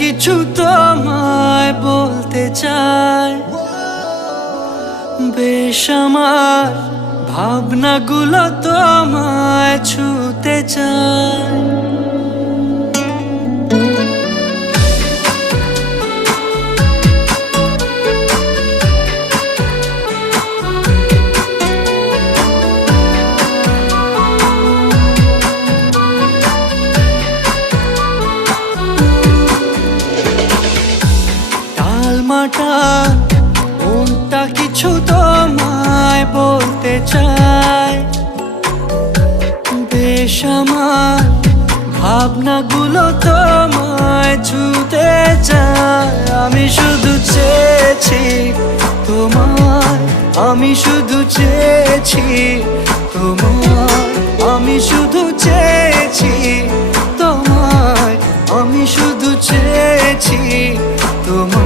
কিছু তোমায় বলতে চাই, বেশ আমার ভাবনাগুলো তোমায় ছুতে চায়। টালমাটা মনটা কিছু তোমায় বলতে চায়, বেশ আমার ভাবনাগুলো তোমায় ছুতে চায়। আমি শুধু চেয়েছি তোমায়, আমি শুধু চেয়েছি তোমায়, আমি শুধু চেয়েছি তোমায়, আমি শুধু চেয়েছি তোমায়।